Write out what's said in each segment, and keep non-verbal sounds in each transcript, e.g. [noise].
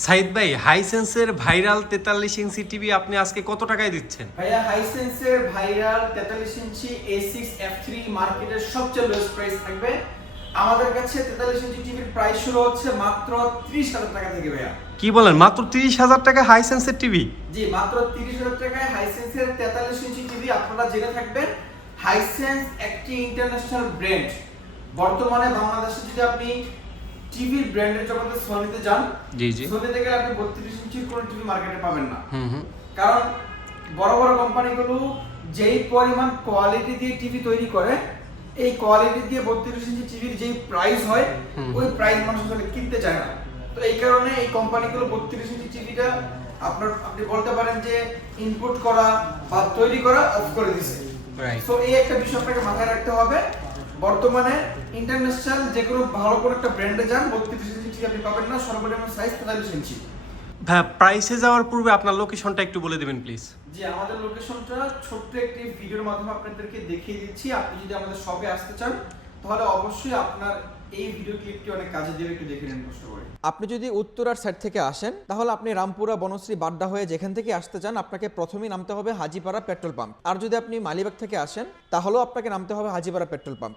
সাইদ ভাই হাইসেন্সের ভাইরাল তেতাল্লিশ inch TV আপনি আজকে কত টাকায় দিচ্ছেন? ভাইয়া হাইসেন্সের ভাইরাল তেতাল্লিশ inch A six F three মার্কেটের সবচেয়ে লোয়েস্ট প্রাইস থাকবে। আমাদের কাছে তেতাল্লিশ ইঞ্চি টিভির প্রাইস শুরু হচ্ছে মাত্র ত্রিশ হাজার টাকা থেকে ভাইয়া। কি বলেন মাত্র তিরিশ হাজার টাকা হাইসেন্সের টিভি জি মাত্র তিরিশ হাজার টাকায় হাইসেন্সের তেতাল্লিশ ইঞ্চি টিভি আপনারা জেনে থাকবেন হাইসেন্স একটি ইন্টারন্যাশনাল ব্র্যান্ড বর্তমানে বাংলাদেশে যদি আপনি টিভির ব্র্যান্ডের জগতে সোনিতে যান জি জি। সোনিতে গেলে আপনি বত্রিশ ইঞ্চির কোনো টিভি মার্কেটে পাবেন না। হুম হুম। কারণ বড় বড় কোম্পানিগুলো যেই পরিমাণ কোয়ালিটি দিয়ে টিভি তৈরি করে এই কোয়ালিটি দিয়ে বত্রিশ ইঞ্চি টিভির যেই প্রাইস হয় ওই প্রাইস মানুষ আসলে কিনতে চায় না। তো এই কারণে এই কোম্পানিগুলো বত্রিশ ইঞ্চি টিভিটা আপনার আপনি বলতে পারেন যে ইনপুট করা বা তৈরি করা অফ করে দিছে। রাইট সো এই একটা বিষয় আপনাকে মাথায় রাখতে হবে। বর্তমানে ইন্টারন্যাশনাল যে কোনো ভালো কোনো একটা ব্র্যান্ডে যান বত্রিশ ইঞ্চি আপনি পাবেন না সর্বনিম্ন সাইজ তেতাল্লিশ ইঞ্চি। হ্যাঁ প্রাইসে যাওয়ার পূর্বে আপনার লোকেশনটা একটু বলে দেবেন প্লিজ জি আমাদের লোকেশনটা ছোট্ট একটি ভিডিওর মাধ্যমে আপনাদেরকে দেখিয়ে দিচ্ছি। আপনি যদি আমাদের শপে আসতে চান তাহলে অবশ্যই আপনার এই ভিডিও ক্লিপটি অনেক কাজে একটু দেখে নেন, কষ্ট করে। আপনি যদি উত্তরার সাইড থেকে আসেন, তাহলে আপনি রামপুরা বনশ্রী বাড্ডা হয়ে যেখান থেকে আসতে চান, আপনাকে প্রথমেই নামতে হবে হাজিপাড়া পেট্রোল পাম্প। আর যদি আপনি মালিবাগ থেকে আসেন, তাহলেও আপনাকে নামতে হবে Hajipara petrol pump.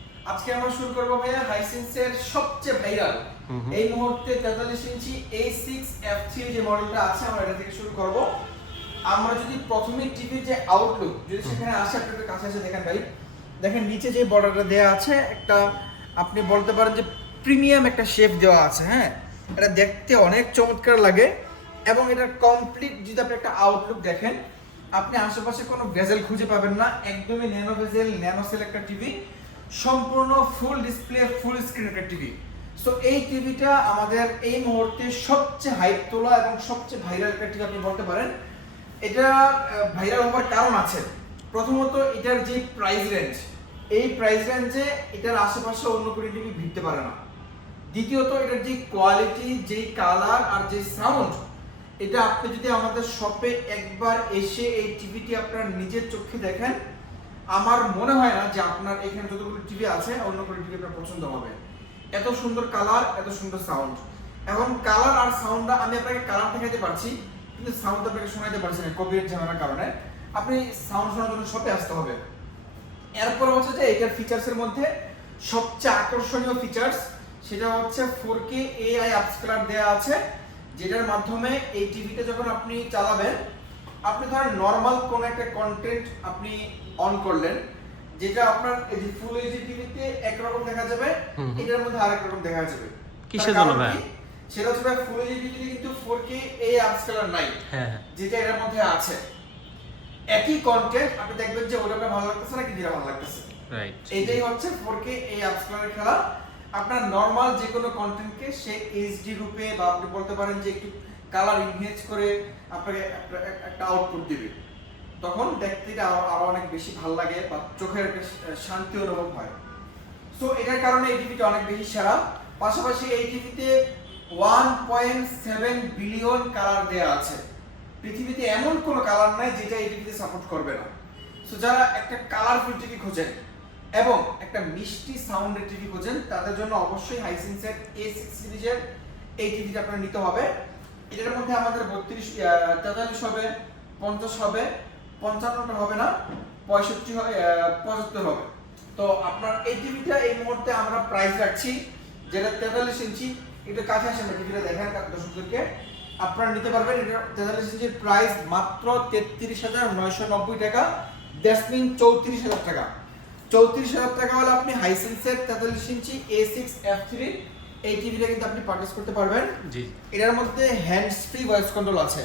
আজকে আমরা শুরু করব ভাইয়া হাইসেন্সের সবচেয়ে ভাইরাল এই মুহূর্তে তেতাল্লিশ ইঞ্চি যে মডেলটা আছে আমরা এটা থেকে শুরু করব। আমরা যদি প্রথমে টিভির যে আউটলুক যদি সেখানে আসে আপনাদের কাছে এসে দেখেন ভাই। দেখেন নিচে যে বর্ডারটা দেওয়া আছে একটা আপনি বলতে পারেন যে প্রিমিয়াম একটা শেপ দেওয়া আছে হ্যাঁ? এটা দেখতে অনেক চমৎকার লাগে এবং এটা কমপ্লিট যদি আপনি একটা আউটলুক দেখেন আপনি আশেপাশে কোনো ভেজেল খুঁজে পাবেন না। একদমই ন্যানো ভেজেল ন্যানো সেল একটা টিভি সম্পূর্ণ ফুল ডিসপ্লে ফুল স্ক্রিন একটা টিভি সো এই টিভিটা আমাদের এই মুহূর্তে সবচেয়ে হাইপ তোলা এবং সবচেয়ে ভাইরাল একটা টিভি আপনি বলতে পারেন। এটা ভাইরাল হওয়ার কারণ আছে। প্রথমত, এটার যে প্রাইস রেঞ্জ এই প্রাইস রেঞ্জে এটার আশেপাশে অন্য কোনো টিভি ভিড়তে পারে না। দ্বিতীয়ত, এটার যে কোয়ালিটি যেই কালার আর যে সাউন্ড এটা আপনি যদি আমাদের শপে একবার এসে এই টিভিটি আপনার নিজের চোখে দেখেন আমার মনে হয় না যে আপনার এখানে যতগুলো টিভি আছে, অন্য কোনো টিভি আপনার পছন্দ হবে। এত সুন্দর কালার এত সুন্দর সাউন্ড এখন কালার আর সাউন্ডটা আমি আপনাকে কালার দেখাতে পারছি, কিন্তু সাউন্ড আপনাকে শোনাতে পারছি না কপিরাইট ঝামেলার কারণে। আপনি সাউন্ড শোনার জন্য শপে আসতে হবে। এরপর হচ্ছে যে এটার ফিচার্সের মধ্যে সবচেয়ে আকর্ষণীয় ফিচার্স সেটা হচ্ছে ফোর কে এআই আপস্কেলার দেওয়া আছে, যেটার মাধ্যমে এই টিভিটা যখন আপনি চালাবেন, আপনি ধরেন নর্মাল কোন একটা কন্টেন্ট আপনি অন করলেন যেটা আপনার এই যে ফুল এইচডি টিভিতে একরকম দেখা যাবে। এটার মধ্যে আরেক রকম দেখা যাবে। কিসের জন্য ভাই? সেটা হচ্ছে ফুল এইচডি টিভিতে কিন্তু ফোর কে এই আপস্কেলার নাই হ্যাঁ হ্যাঁ। যেটা এর মধ্যে আছে। একই কন্টেন্ট আপনি দেখবেন যে ওটা আপনার ভালো লাগতেছে না কিন্তু এটা ভালো লাগতেছে। রাইট এটাই হচ্ছে 4K এই আপস্কেলের খেলা। আপনার নরমাল যে কোনো কন্টেন্টকে সে এইচডি রূপে বা আপনি বলতে পারেন যে একটু কালার ইনহেজ করে আপনাকে একটা- একটা আউটপুট দিবে। তখন দেখতে এটা আরও অনেক বেশি ভালো লাগে বা চোখের শান্তি অনুভব হয়। সো এটার কারণে এই টিভিটা অনেক বেশি সেরা। পাশাপাশি এই টিভিতে one point seven billion colour দেওয়া আছে। পৃথিবীতে এমন কোনো কালার নাই যেটা এই টিভিতে সাপোর্ট করবে না। সো যারা একটা কালারফুল টিভি খোঁজেন এবং একটা মিষ্টি সাউন্ডের টিভি খোঁজেন, তাদের জন্য অবশ্যই হাইসেন্সের এ সিক্স সিরিজের এই টিভিটা আপনার নিতে হবে। এটার মধ্যে আমাদের বত্রিশ তেতাল্লিশ হবে, পঞ্চাশ হবে। পঞ্চান্নটা হবে না পঁয়ষট্টি হবে পঁচাত্তর হবে। তো আপনার এই টিভিটা এই মুহূর্তে আমরা প্রাইস রাখছি যেটা তেতাল্লিশ ইঞ্চি এটা কাছে আসেন না টিভিটা দেখেন দর্শকদেরকে। আপনারা নিতে পারবেন এটা তেতাল্লিশ ইঞ্চির প্রাইস মাত্র তেত্রিশ হাজার নয়শো নব্বই টাকা দ্যাটস মিন চৌত্রিশ হাজার টাকা। চৌত্রিশ হাজার টাকা হলে আপনি হাইসেন্সের তেতাল্লিশ inch A six F three এই টিভিটা কিন্তু আপনি পারচেস করতে পারবেন। জি। এটার মধ্যে হ্যান্ডস ফ্রি ভয়েস কন্ট্রোল আছে।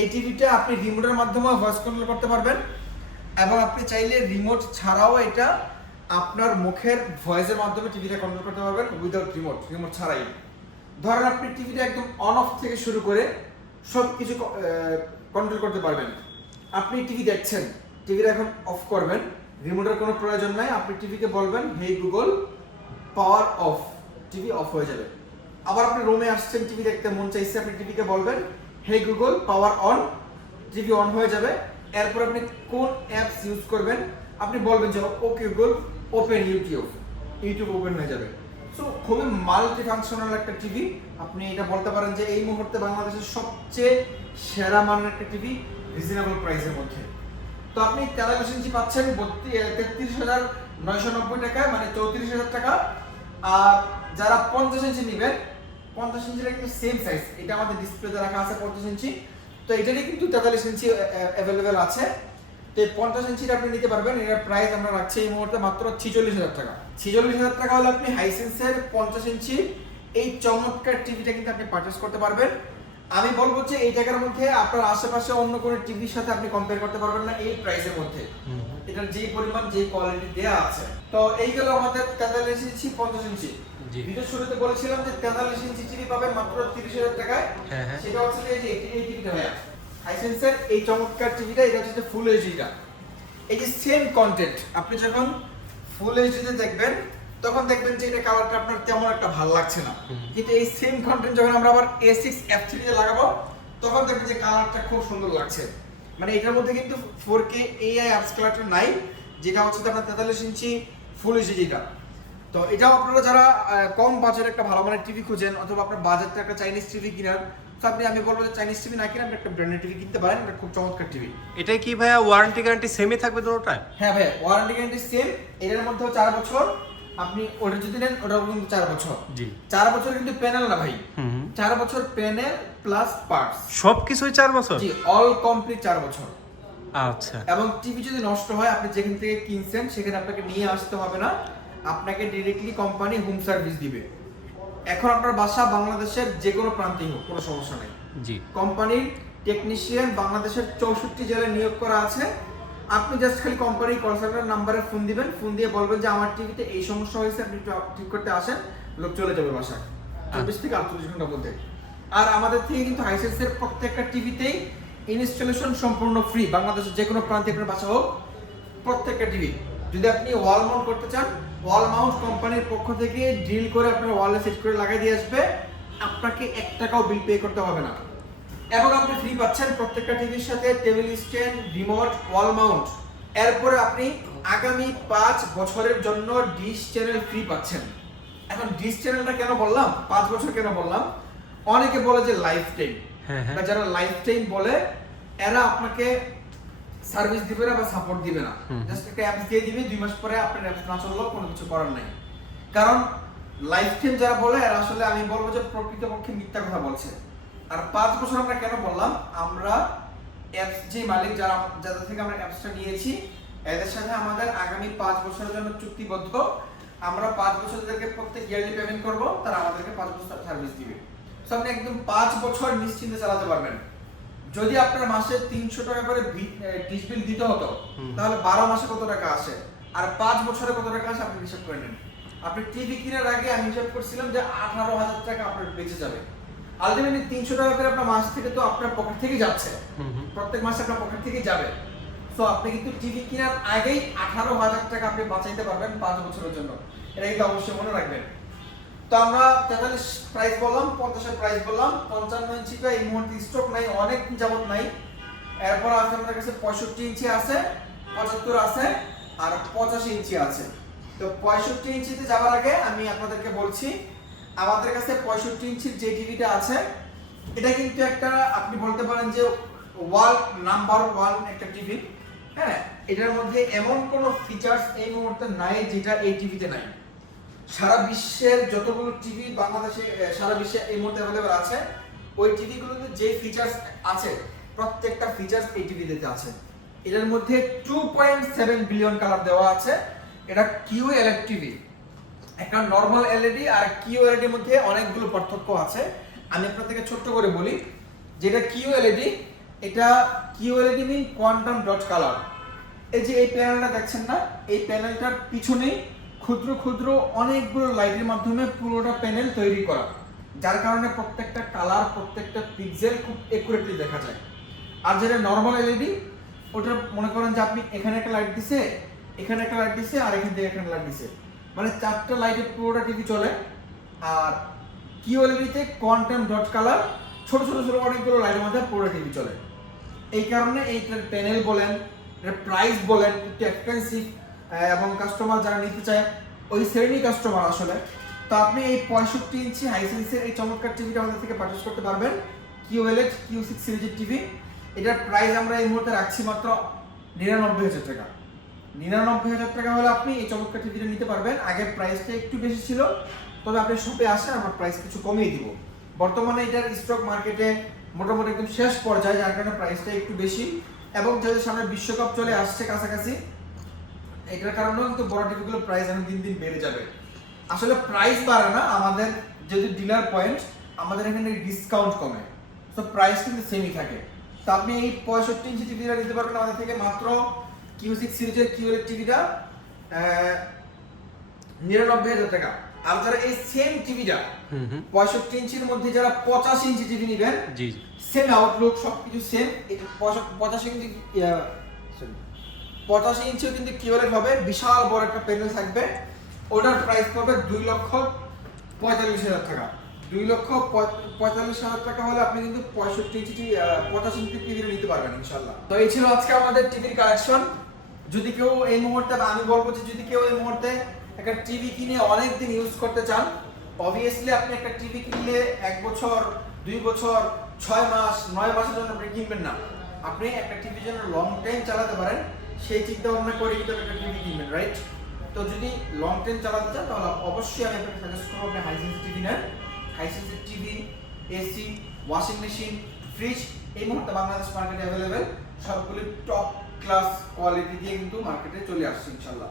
এই টিভিটা আপনি রিমোটের মাধ্যমে ভয়েস কন্ট্রোল করতে পারবেন এবং আপনি চাইলে রিমোট ছাড়াও এটা আপনার মুখের ভয়েসের মাধ্যমে টিভিটা কন্ট্রোল করতে পারবেন উইদাউট রিমোট রিমোট ছাড়াই। ধরেন আপনি টিভিটা একদম অন অফ থেকে শুরু করে সব কিছু কন্ট্রোল করতে পারবেন। আপনি টিভি দেখছেন, টিভিটা এখন অফ করবেন রিমোটের কোনো প্রয়োজন নাই, আপনি টিভিকে বলবেন hey Google power off TV off হয়ে যাবে। আবার আপনি রুমে আসছেন, টিভি দেখতে মন চাইছে, আপনি টিভিকে বলবেন hey Google power on TV on হয়ে যাবে। এরপর আপনি কোন অ্যাপস ইউজ করবেন? আপনি বলবেন যে okay Google open YouTube YouTube open হয়ে যাবে। সো খুবই মাল্টি ফাংশনাল একটা টিভি আপনি এটা বলতে পারেন যে, এই মুহূর্তে বাংলাদেশের সবচেয়ে সেরা মানের একটা টিভি রিজনেবল প্রাইসের মধ্যে। তো আপনি তেতাল্লিশ ইঞ্চি পাচ্ছেন তেত্রিশ হাজার নয়শো নব্বই টাকায় মানে চৌত্রিশ হাজার টাকা। আর যারা পঞ্চাশ ইঞ্চি নেবেন পঞ্চাশ ইঞ্চির একটু সেম সাইজ এটা আমাদের ডিসপ্লেতে রাখা আছে পঞ্চাশ ইঞ্চি। তো এটারই কিন্তু তেতাল্লিশ ইঞ্চি অ্যাভেলেবেল আছে। তো এই পঞ্চাশ ইঞ্চিটা আপনি নিতে পারবেন। এটার প্রাইস আমরা রাখছি এই মুহূর্তে মাত্র ছিচল্লিশ হাজার টাকা। ছিচল্লিশ হাজার টাকা হলে আপনি হাইসেন্সের পঞ্চাশ ইঞ্চি এই চমৎকার টিভিটা কিন্তু আপনি পারচেস করতে পারবেন। আমি বলব যে এই টাকার মধ্যে আপনার আশেপাশে অন্য কোনো টিভির সাথে আপনি কম্পেয়ার করতে পারবেন না এই প্রাইসের মধ্যে। এটার যেই পরিমাণ যে কোয়ালিটি দেয়া আছে। তো এই গেল আমাদের তেতাল্লিশ ইঞ্চি পঞ্চাশ ইঞ্চি। ভিডিও শুরুতে বলেছিলাম যে তেতাল্লিশ ইঞ্চি টিভি পাবেন মাত্র তিরিশ হাজার টাকায়। হ্যাঁ, হ্যাঁ। সেটা হচ্ছে যে এই যে এই টিভিটা ভাইয়া হাইসেন্সের এই চমৎকার টিভিটা এটা হচ্ছে ফুল এইচডিটা এই যে সেম কন্টেন্ট আপনি যখন ফুল এইচডিতে দেখবেন তখন দেখবেন যে এটা কালারটা আপনার তেমন একটা ভালো লাগছে না। কিন্তু এই সেম কন্টেন্ট যখন আমরা আবার এ সিক্স এফ থ্রিতে লাগাবো তখন দেখবেন যে কালারটা খুব সুন্দর লাগছে। মানে এটার মধ্যে কিন্তু ফোর কে এআই অ্যাপস কালারটা নাই যেটা হচ্ছে আপনার তেতাল্লিশ ইঞ্চি ফুল এইচডিটা তো এটাও আপনারা যারা কম বাজেট একটা ভালো মানের টিভি খুঁজেন অথবা আপনার বাজেটটা একটা চাইনিজ টিভি কিনার তো আপনি আমি বলব যে চাইনিজ টিভি না কিনে আপনি একটা ব্র্যান্ডেড টিভি কিনতে পারেন এটা খুব চমৎকার টিভি এটাই কি ভাইয়া ওয়ারেন্টি গ্যারান্টি সেমই থাকবে দুটোটায় হ্যাঁ ভাই ওয়ারেন্টি গ্যারান্টি সেম এটার মধ্যেও চার বছর আপনি ওটা যদি নেন ওটাও কিন্তু চার বছর। জি। চার বছর কিন্তু প্যানেল না ভাই। চার বছর প্যানেল প্লাস পার্টস সব কিছুই চার বছর? জি অল কমপ্লিট চার বছর। আচ্ছা। এবং টিভি যদি নষ্ট হয় আপনি যেখান থেকে কিনছেন সেখানে আপনাকে নিয়ে আসতে হবে না। আপনাকে ডিরেক্টলি কোম্পানি হোম সার্ভিস দিবে। এখন আপনার বাসা বাংলাদেশের যে কোনো প্রান্তেই হোক কোনো সমস্যা নেই। জি। কোম্পানির টেকনিশিয়ান বাংলাদেশের চৌষট্টি জেলায় নিয়োগ করা আছে। আপনি জাস্ট খালি কোম্পানির কল সেন্টার নাম্বারে ফোন দিবেন। ফোন দিয়ে বলবেন যে আমার টিভিতে এই সমস্যা হয়েছে আপনি একটু ঠিক করতে আসেন। লোক চলে যাবে বাসায়। চব্বিশ থেকে আটচল্লিশ ঘণ্টার মধ্যে। আর আমাদের থেকে কিন্তু হাইসেন্সের প্রত্যেকটা টিভিতেই ইনস্টলেশন সম্পূর্ণ ফ্রি বাংলাদেশের যে কোনো প্রান্তে আপনার বাসা হোক প্রত্যেকটা টিভি যদি আপনি ওয়াল মাউন্ট করতে চান ওয়াল মাউন্ট কোম্পানির পক্ষ থেকে ডিল করে আপনার ওয়ালে সেট করে লাগাই দিয়ে আসবে আপনাকে এক টাকাও বিল পে করতে হবে না। এবং আপনি ফ্রি পাচ্ছেন প্রত্যেকটা টিভির সাথে table stand remote wall mount এরপরে আপনি আগামী পাঁচ বছরের জন্য ডিশ চ্যানেল ফ্রি পাচ্ছেন। এখন ডিশ চ্যানেলটা কেন বললাম? পাঁচ বছর কেন বললাম? অনেকে বলে যে লাইফ টাইম হ্যাঁ, হ্যাঁ। যারা লাইফ টাইম বলে এরা আপনাকে সার্ভিস দিবে না বা সাপোর্ট দিবে না। জাস্ট একটা অ্যাপস দিয়ে দিবে দুই মাস পরে আপনার অ্যাপস না চললেও কোনো কিছু করার নাই। কারণ লাইফ টাইম যারা বলে এরা আসলে আমি বলব যে প্রকৃতপক্ষে মিথ্যা কথা বলছে। আর পাঁচ বছর আমরা কেন বললাম? আমরা অ্যাপস যে মালিক যারা যাদের থেকে আমরা অ্যাপসটা নিয়েছি এদের সাথে আমাদের আগামী পাঁচ বছরের জন্য চুক্তিবদ্ধ। আমরা পাঁচ বছর তাদেরকে প্রত্যেক ইয়ারলি পেমেন্ট করব তারা আমাদেরকে পাঁচ বছর সার্ভিস দিবে। সো আপনি একদম পাঁচ বছর নিশ্চিন্তে চালাতে পারবেন। যদি আপনার মাসে তিনশো টাকা করে বিল দিতে হতো তাহলে বারো মাসে কত টাকা আসে? আর পাঁচ বছরে কত টাকা আসে আপনি হিসাব করে নেন। আপনি টিভি কেনার আগে আমি হিসাব করছিলাম যে আঠারো হাজার টাকা আপনার বেঁচে যাবে। আলটিমেটলি তিনশো টাকা করে আপনার মাস থেকে তো আপনার পকেট থেকে যাচ্ছে। প্রত্যেক মাসে আপনার পকেট থেকে যাবে। সো আপনি কিন্তু টিভি কেনার আগেই আঠারো হাজার টাকা আপনি বাঁচাইতে পারবেন পাঁচ বছরের জন্য। এটা কিন্তু অবশ্যই মনে রাখবেন। তো আমরা তেতাল্লিশ প্রাইস বললাম, পঞ্চাশের প্রাইস বললাম, পঞ্চান্ন ইঞ্চিটা এই মুহূর্তে স্টক নাই, অনেক যাবত নাই। এরপর আছে আমাদের কাছে পঁয়ষট্টি ইঞ্চি আছে, পঁচাত্তর আছে, আর পঁচাশি ইঞ্চি আছে। তো পঁয়ষট্টি ইঞ্চিতে যাওয়ার আগে আমি আপনাদেরকে বলছি, আমাদের কাছে পঁয়ষট্টি ইঞ্চির যে টিভিটা আছে, এটা কিন্তু একটা, আপনি বলতে পারেন যে ওয়াল, নাম্বার ওয়ান একটা টিভি হ্যাঁ এটার মধ্যে এমন কোনো ফিচার্স এই মুহূর্তে নাই যেটা এই টিভিতে নাই। সারা বিশ্বের যতগুলো টিভি বাংলাদেশে সারা বিশ্বে এই মুহূর্তে অ্যাভেলেবেল আছে, ওই টিভিগুলোতে যে ফিচার্স আছে, প্রত্যেকটা ফিচার্স এই টিভিতে আছে। এটার মধ্যে two point seven billion colour দেওয়া আছে। এটা কিউ এলএড টিভি একটা নর্মাল এলইডি আর কিউ এলইডির মধ্যে অনেকগুলো পার্থক্য আছে। আমি আপনাদেরকে ছোট্ট করে বলি, যেটা কিউ এলইডি এটা Q LED mean quantum dot colour এই যে এই প্যানেলটা দেখছেন না, এই প্যানেলটার পিছনেই ক্ষুদ্র ক্ষুদ্র অনেকগুলো লাইটের মাধ্যমে পুরোটা প্যানেল তৈরি করা। যার কারণে প্রত্যেকটা কালার প্রত্যেকটা পিক্সেল খুব একুরেটলি দেখা যায়। আর যেটা নর্মাল এলইডি ওটা মনে করেন যে আপনি এখানে একটা লাইট দিছে, এখানে একটা লাইট দিছে, আর এখান থেকে এখানে লাইট দিছে। মানে চারটা লাইটের পুরোটা টিভি চলে। আর কিউএলইডিতে কোয়ান্টাম ডট কালার ছোট ছোট ছোট অনেকগুলো লাইটের মধ্যে পুরো টিভি চলে। এই কারণে এইটার প্যানেল বলেন প্রাইস বলেন, একটু এক্সপেন্সিভ এবং কাস্টমার যারা নিতে চায়, ওই শ্রেণি কাস্টমার আসলে, তো আপনি এই পঁয়ষট্টি ইঞ্চি হাইসেন্সের এই চমৎকার টিভিটা আমাদের থেকে পারচেস করতে পারবেন Q L QLED Q six সিরিজের টিভি এটার প্রাইস আমরা এই মুহূর্তে রাখছি মাত্র নিরানব্বই হাজার টাকা। নিরানব্বই হাজার টাকা হলে আপনি এই চমৎকার টিভিটা নিতে পারবেন। আগের প্রাইসটা একটু বেশি ছিল, তবে আপনি শপে আসেন আমার প্রাইস কিছু কমিয়ে দিব। বর্তমানে এটার স্টক মার্কেটে মোটামুটি একদম শেষ পর্যায়ে, যার কারণে প্রাইসটা একটু বেশি। এবং যেহেতু সামনে বিশ্বকাপ চলে আসছে কাছাকাছি এটার কারণেও কিন্তু বড় টিভিগুলোর প্রাইস এখন দিন দিন বেড়ে যাবে। আসলে প্রাইস বাড়ে না আমাদের যেহেতু ডিলার পয়েন্ট আমাদের এখানে ডিসকাউন্ট কমে। তো প্রাইস কিন্তু সেমই থাকে। তো আপনি এই পঁয়ষট্টি ইঞ্চি টিভিটা নিতে পারবেন আমাদের থেকে মাত্র কিউ সিক্স সিরিজের কিউএল টিভিটা নিরানব্বই হাজার টাকা। আর যারা এই সেম টিভিটা হুম হুম। পঁয়ষট্টি ইঞ্চির মধ্যে যারা পঁচাশি ইঞ্চি টিভি নেবেন সেম আউটলুক সবকিছু সেম এটা পঁচাশি ইঞ্চি পঁচাশি ইঞ্চিও কিন্তু কিওলেট হবে, বিশাল বড় একটা প্যানেল থাকবে। ওটার প্রাইস পড়বে দুই লক্ষ পঁয়তাল্লিশ হাজার টাকা। দুই লক্ষ পঁয়তাল্লিশ হাজার টাকা হলে আপনি কিন্তু পঁয়ষট্টি ইঞ্চি পঁচাশি ইঞ্চি টিভিটা নিতে পারবেন ইনশাল্লাহ তো এই ছিল আজকে আমাদের টিভির কালেকশন যদি কেউ এই মুহূর্তে, আমি বলব যে যদি কেউ এই মুহূর্তে একটা টিভি কিনে অনেক দিন ইউজ করতে চান অবভিয়াসলি আপনি একটা টিভি কিনলে এক বছর, দুই বছর, ছয় মাস, নয় মাসের জন্য আপনি কিনবেন না। আপনি একটা টিভির জন্য লং টাইম চালাতে পারেন। সেই চিন্তা ভাবনা করে কিন্তু আপনি একটা টিভি কিনবেন রাইট তো যদি লং টাইম চালাতে চান তাহলে অবশ্যই আমি আপনাকে সাজেস্ট করব আপনি হাইসেন্স টিভি নেন। হাইসেন্সের TV AC washing machine fridge এই মুহূর্তে বাংলাদেশ মার্কেটে অ্যাভেলেবেল সবগুলি টপ ক্লাস কোয়ালিটি দিয়ে কিন্তু মার্কেটে চলে আসছে ইনশাল্লাহ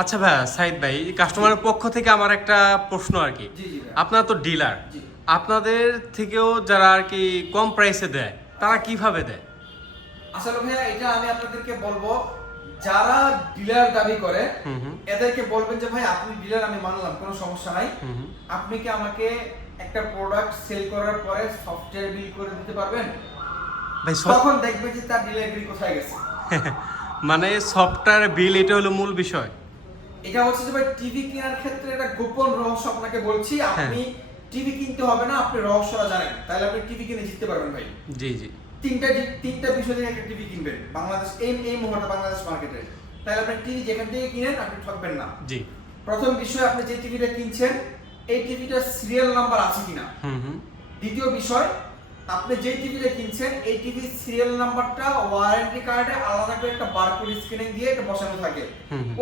আচ্ছা ভাই সাইদ ভাই কাস্টমারের পক্ষ থেকে আমার একটা প্রশ্ন আর কি। আপনার তো ডিলার আপনাদের থেকেও যারা আর কি কম প্রাইসে দেয় তারা কীভাবে দেয়? আসলে ভাইয়া এটা আমি আপনাদেরকে বলব যারা ডিলার দাবি করে এদেরকে বলবেন যে ভাই আপনি ডিলার আমি মানলাম কোনো সমস্যা নাই। আপনি কি আমাকে একটা প্রোডাক্ট সেল করার পরে সফটওয়্যার বিল করে দিতে পারবেন? ভাই তখন দেখবে যে তার ডিলার কোথায় গেছে। [laughs] মানে সফটওয়্যার বিল এটা হলো মূল বিষয়। এটা হচ্ছে যে ভাই টিভি কেনার ক্ষেত্রে একটা গোপন রহস্য আপনাকে বলছি। আপনি টিভি কিনতে হবে না আপনি রহস্যটা জানেন। তাহলে আপনি টিভি কিনে জিততে পারবেন ভাই। জি জি। তিনটা তিনটা বিষয় থেকে একটা টিভি কিনবেন। বাংলাদেশ এই এই মুহূর্তে বাংলাদেশ মার্কেটে তাহলে আপনি টিভি যেখান থেকে কিনেন আপনি ঠকবেন না। জি। প্রথম বিষয় আপনি যে টিভিটা কিনছেন এই টিভিটার সিরিয়াল নাম্বার আছে কিনা? হুম হুম। দ্বিতীয় বিষয় আপনি যে টিভিটা কিনছেন এই টিভির সিরিয়াল নাম্বারটা ওয়ারেন্টি কার্ডে আলাদা করে একটা বারকোড স্ক্যানিং দিয়ে এটা বসানো থাকে।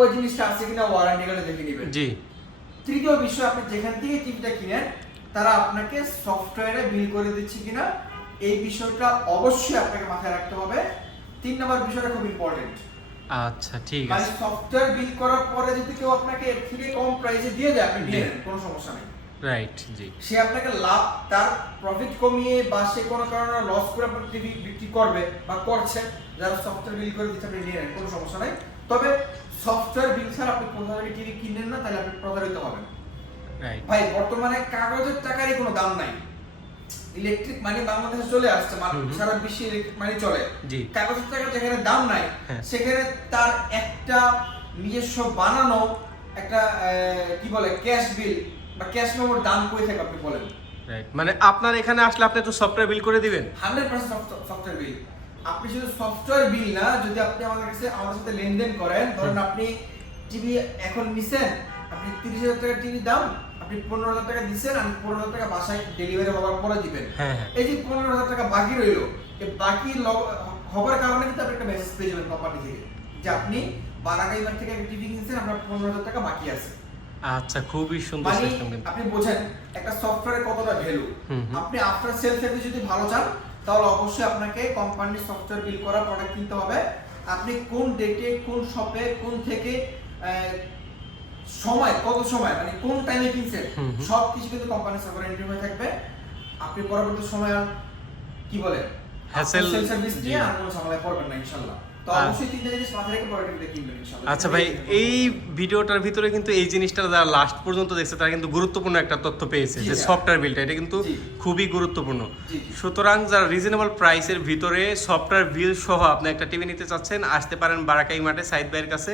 ওই জিনিসটা আছে কিনা ওয়ারেন্টি কার্ডে দেখে নেবেন। জি। তৃতীয় বিষয় আপনি যেখান থেকে টিভিটা কিনেন তারা আপনাকে সফটওয়্যারে বিল করে দিচ্ছে কিনা এই বিষয়টা অবশ্যই আপনাকে মাথায় রাখতে হবে। তিন নম্বর বিষয়টা খুব ইম্পর্টেন্ট আচ্ছা ঠিক মানে আছে। সফটওয়্যার বিল করার পরে যদি কেউ আপনাকে এর থেকে কম প্রাইসে দিয়ে দেয় আপনি নিয়ে জি। কোনো সমস্যা নেই। রাইট জি। সে আপনাকে লাভ তার প্রফিট কমিয়ে বা সে কোনো কারণে লস করে আপনার টিভি বিক্রি করবে বা করছে যারা সফটওয়্যার বিল করে দিচ্ছে আপনি নিয়ে নেন কোনো সমস্যা নাই। তবে সফটওয়্যার বিল ছাড়া আপনি কোথাও থেকে টিভি কিনেন না তাহলে আপনি প্রতারিত হবেন। রাইট ভাই বর্তমানে কাগজের টাকারই কোনো দাম নাই। ইলেকট্রিক মানি বাংলাদেশে চলে আসছে। সারা বিশ্বে ইলেকট্রিক মানি চলে। জি। কাগজের টাকা যেখানে দাম নাই। হ্যাঁ। সেখানে তার একটা নিজস্ব বানানো একটা কি বলে ক্যাশ বিল বা ক্যাশ মেমোর দাম কই থাকে আপনি বলেন? রাইট মানে আপনার এখানে আসলে আপনি তো সফটওয়্যার বিল করে দিবেন? হান্ড্রেড পার্সেন্ট সফটওয়্যার বিল আপনি শুধু সফটওয়্যার বিল না যদি আপনি আমাদের কাছে আমাদের সাথে লেনদেন করেন ধরেন আপনি টিভি এখন নিছেন আপনি তিরিশ হাজার টাকা টিভি দাম আপনি পনেরো হাজার টাকা দিচ্ছেন আমি পনেরো হাজার টাকা বাসায় ডেলিভারি হওয়ার পরে দিবেন। হ্যাঁ হ্যাঁ। এই যে পনেরো হাজার টাকা বাকি রইল এই বাকি হবার কারণে কিন্তু আপনি একটা মেসেজ পেয়ে যাবেন কোম্পানি থেকে যে আপনি থেকে একটা টিভি কিনছেন আপনার পনেরো হাজার টাকা বাকি আছে। আচ্ছা খুবই সুন্দর মানে সিস্টেম কিন্তু। আপনি বোঝেন একটা সফটওয়্যারের কতটা ভ্যালু। আপনি আফটার সেল সার্ভিস যদি ভালো চান তাহলে অবশ্যই আপনাকে কোম্পানির সফটওয়্যার বিল করা প্রোডাক্ট কিনতে হবে। আপনি কোন ডেটে কোন শপে কোন থেকে সময় কত সময়? মানে কোন টাইমে কিনছেন। সব কিছু কিন্তু কোম্পানির সার্ভার এন্ট্রি হয়ে থাকবে। আপনি পরবর্তী সময় কি বলে Hassle- সেল সার্ভিস দিয়ে আর কোনো ঝামেলায় পড়বেন না ইনশাআল্লাহ ইনশাআল্লাহ আচ্ছা। ভাই এই ভিডিওটার ভিতরে কিন্তু এই জিনিসটা যারা লাস্ট পর্যন্ত দেখছে তারা কিন্তু গুরুত্বপূর্ণ একটা তথ্য পেয়েছে যে সফটওয়্যার বিলটা এটা কিন্তু খুবই গুরুত্বপূর্ণ। সুতরাং যারা রিজনেবল প্রাইসের ভিতরে সফটওয়্যার বিল সহ আপনি একটা টিভি নিতে চাচ্ছেন আসতে পারেন বারাকাই মাঠে সাইদ ভাইয়ের কাছে।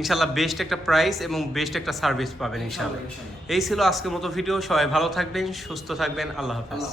ইনশাল্লাহ বেস্ট একটা প্রাইস এবং বেস্ট একটা সার্ভিস পাবেন ইনশাল্লাহ। এই ছিল আজকের মতো ভিডিও সবাই ভালো থাকবেন সুস্থ থাকবেন আল্লাহ হাফেজ।